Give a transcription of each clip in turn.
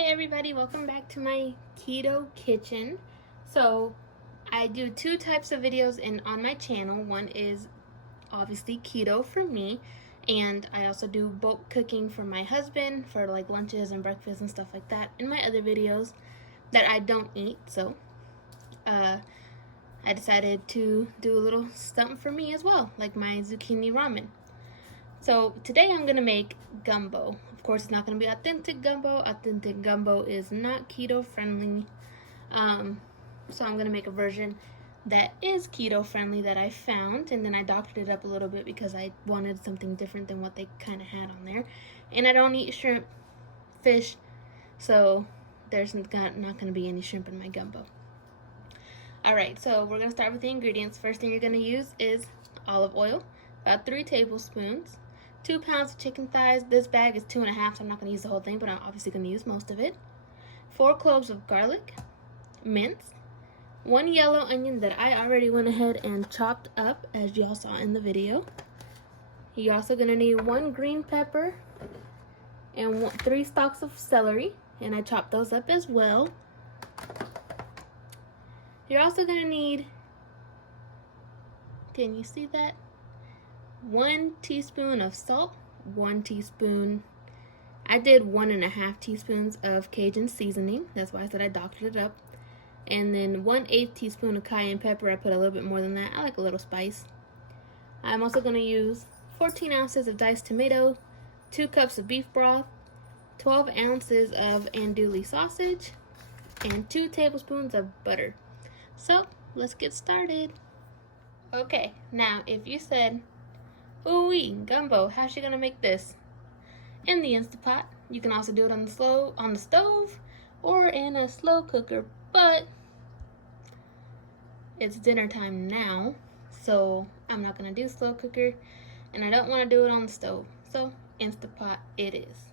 Hi everybody, welcome back to my keto kitchen. So I do two types of videos on my channel. One is obviously keto for me, and I also do bulk cooking for my husband for like lunches and breakfast and stuff like that in my other videos that I don't eat. So I decided to do a little something for me as well, like my zucchini ramen. So today I'm gonna make gumbo. Of course, it's not gonna be authentic gumbo. Authentic gumbo is not keto friendly. So I'm gonna make a version that is keto friendly that I found, and then I doctored it up a little bit because I wanted something different than what they kind of had on there. And I don't eat shrimp, fish, so there's not gonna be any shrimp in my gumbo. Alright, so we're gonna start with the ingredients. First thing you're gonna use is olive oil, about 3 tablespoons. 2 pounds of chicken thighs. This bag is 2.5, so I'm not going to use the whole thing, but I'm obviously going to use most of it. 4 cloves of garlic, minced. 1 yellow onion that I already went ahead and chopped up, as y'all saw in the video. You're also going to need 1 green pepper and 3 stalks of celery, and I chopped those up as well. You're also going to need, can you see that? 1 teaspoon of salt, 1 teaspoon, I did 1.5 teaspoons of Cajun seasoning, that's why I said I doctored it up, and then 1/8 teaspoon of cayenne pepper. I put a little bit more than that, I like a little spice. I'm also going to use 14 ounces of diced tomato, 2 cups of beef broth, 12 ounces of andouille sausage, and 2 tablespoons of butter. So, let's get started. Okay, now if you said, ooh-wee, gumbo, how's she gonna make this? In the Instant Pot. You can also do it on the stove or in a slow cooker, but it's dinner time now, so I'm not gonna do slow cooker, and I don't want to do it on the stove, so Instant Pot it is.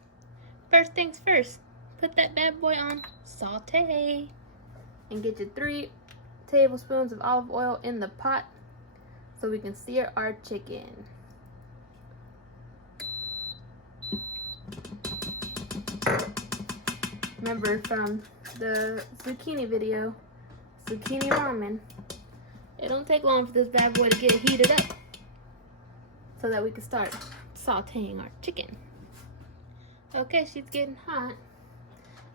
First things first, put that bad boy on saute and get your 3 tablespoons of olive oil in the pot so we can sear our chicken. Remember from the zucchini video, zucchini ramen, it don't take long for this bad boy to get heated up so that we can start sauteing our chicken. Okay, she's getting hot.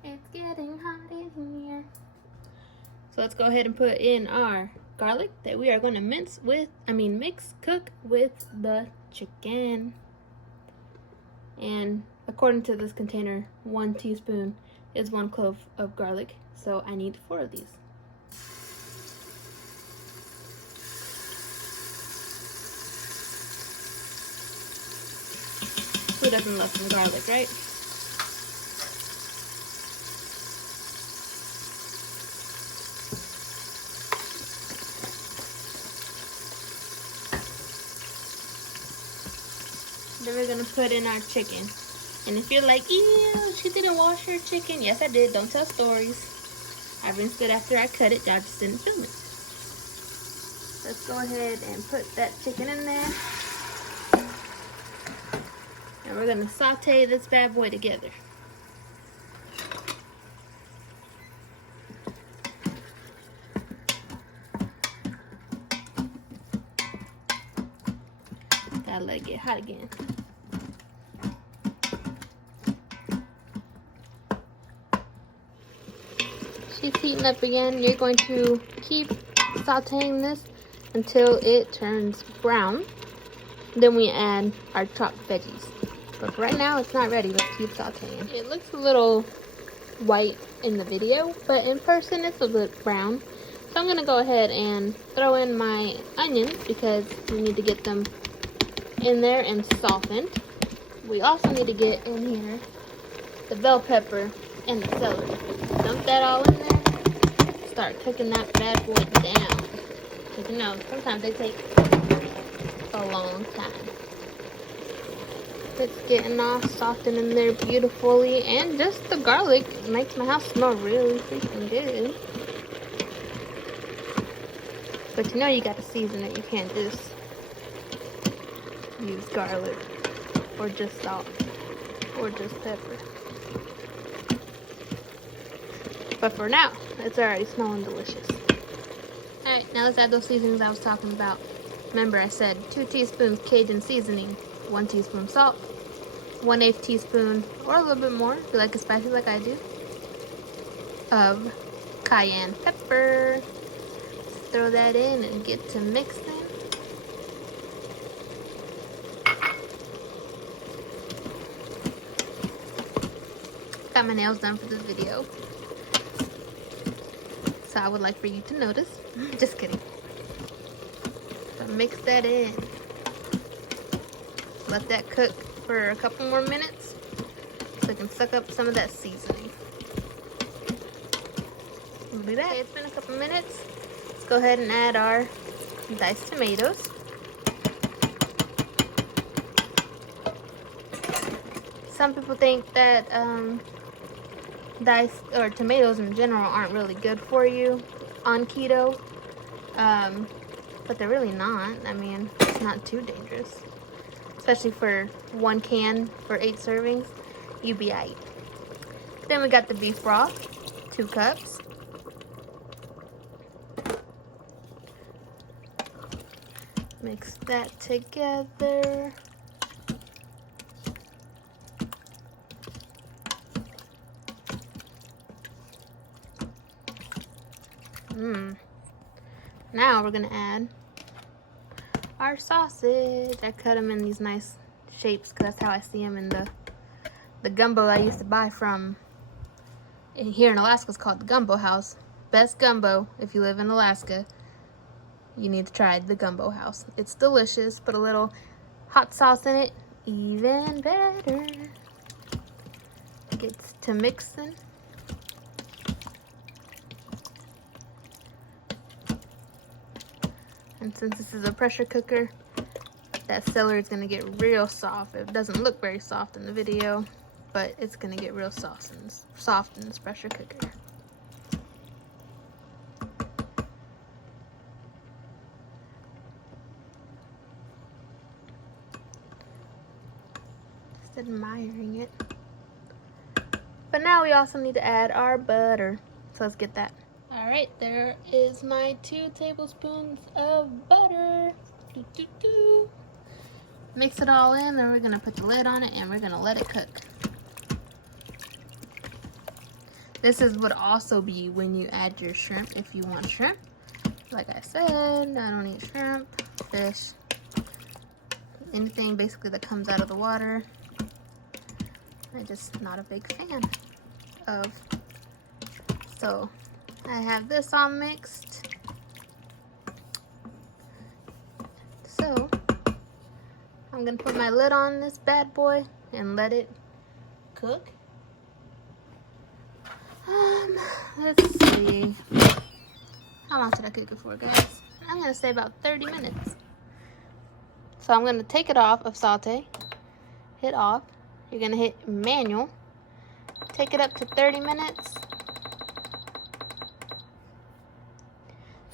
It's getting hot in here. So let's go ahead and put in our garlic that we are going to cook with the chicken. And according to this container, 1 teaspoon is 1 clove of garlic, so I need 4 of these. Who doesn't love some garlic, right? Then we're gonna put in our chicken. And if you're like, ew, she didn't wash her chicken. Yes, I did. Don't tell stories. I rinsed it after I cut it. Y'all just didn't film it. Let's go ahead and put that chicken in there. And we're gonna saute this bad boy together. Gotta let it get hot again. She's heating up again. You're going to keep sauteing this until it turns brown. Then we add our chopped veggies. But for right now, it's not ready. Let's keep sauteing. It looks a little white in the video, but in person, it's a bit brown. So I'm going to go ahead and throw in my onions because we need to get them in there and softened. We also need to get in here the bell pepper and the celery. Dump that all in there. Start cooking that bad boy down. Because you know, sometimes they take a long time. It's getting all softened in there beautifully, and just the garlic makes my house smell really freaking good. But you know you gotta season it. You can't just use garlic or just salt or just pepper. But for now, it's already smelling delicious. Alright, now let's add those seasonings I was talking about. Remember, I said 2 teaspoons Cajun seasoning, 1 teaspoon salt, 1/8 teaspoon, or a little bit more if you like it spicy like I do, of cayenne pepper. Let's throw that in and get to mixing. Got my nails done for this video, so I would like for you to notice. Just kidding. So mix that in. Let that cook for a couple more minutes so it can suck up some of that seasoning. We'll do that. Okay, it's been a couple minutes. Let's go ahead and add our diced tomatoes. Some people think that diced or tomatoes in general aren't really good for you on keto, but they're really not. I mean, it's not too dangerous, especially for 1 can for 8 servings. You be aight. Then we got the beef broth, 2 cups. Mix that together. Now we're gonna add our sausage. I cut them in these nice shapes because that's how I see them in the gumbo I used to buy from here in Alaska. It's called the Gumbo House. Best gumbo if you live in Alaska. You need to try the Gumbo House. It's delicious. Put a little hot sauce in it, even better. Gets to mixing. And since this is a pressure cooker, that celery is going to get real soft. It doesn't look very soft in the video, but it's going to get real soft in this pressure cooker. Just admiring it. But now we also need to add our butter. So let's get that. Alright, there is my 2 tablespoons of butter. Mix it all in, then we're going to put the lid on it and we're going to let it cook. This would also be when you add your shrimp if you want shrimp. Like I said, I don't eat shrimp, fish, anything basically that comes out of the water. I'm just not a big fan of. So I have this all mixed. So I'm gonna put my lid on this bad boy and let it cook. Let's see. How long did I cook it for, guys? I'm gonna say about 30 minutes. So I'm gonna take it off of saute. Hit off. You're gonna hit manual. Take it up to 30 minutes.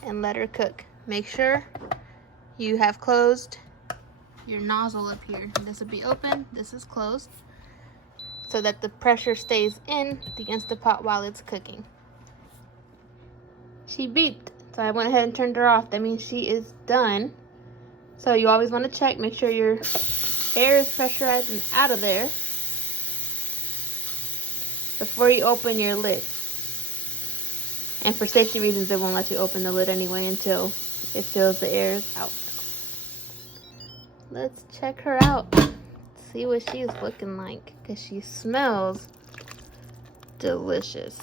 And let her cook. Make sure you have closed your nozzle up here. This will be open, this is closed, so that the pressure stays in the Instant Pot while it's cooking. She beeped, so I went ahead and turned her off. That means she is done. So you always want to check, make sure your air is pressurized and out of there before you open your lid. And for safety reasons, they won't let you open the lid anyway until it feels the air is out. Let's check her out. See what she's looking like, because she smells delicious.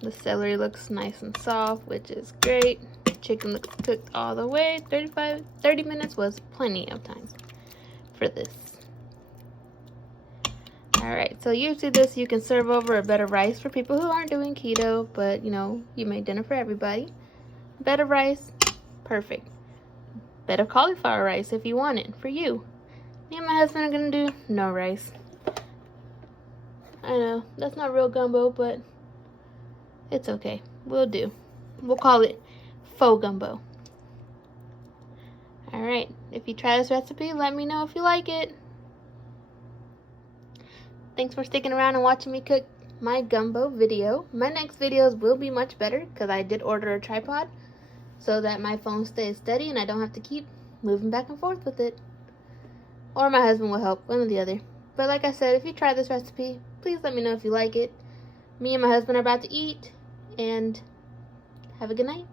The celery looks nice and soft, which is great. Chicken looks cooked all the way. 30 minutes was plenty of time for this. Alright, so usually this you can serve over a bed of rice for people who aren't doing keto, but you know, you make dinner for everybody. Bed of rice, perfect. Bed of cauliflower rice if you want it, for you. Me and my husband are gonna do no rice. I know, that's not real gumbo, but it's okay. We'll do. We'll call it faux gumbo. Alright. Alright, if you try this recipe, let me know if you like it. Thanks for sticking around and watching me cook my gumbo video. My next videos will be much better because I did order a tripod so that my phone stays steady and I don't have to keep moving back and forth with it. Or my husband will help, one or the other. But like I said, if you try this recipe, please let me know if you like it. Me and my husband are about to eat, and have a good night.